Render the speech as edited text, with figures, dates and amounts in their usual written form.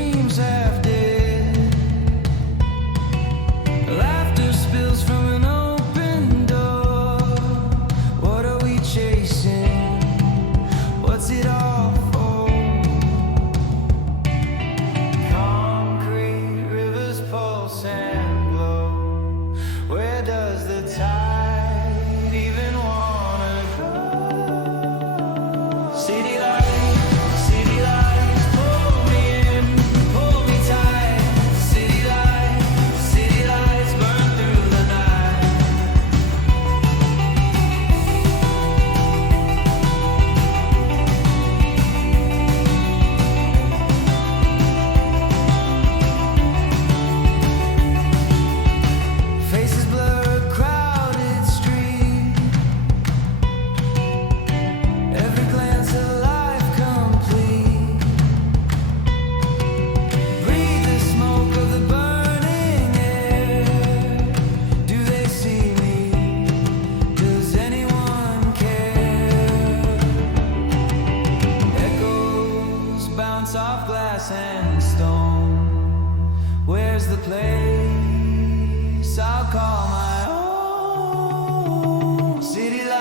dreams half dead. Laughter spills from an open door. What are we chasing? What's it all for? Concrete rivers pulse and blow. Where does the tide even wanna go? City lights, pull me in, pull me tight. City lights burn through the night. Faces blurred, crowded street. Every glance a life complete. Breathe the smoke of the burning air. Do they see me? Does anyone care? Echoes bounce off glass and stone. Where's the place I'll call my own? City lights.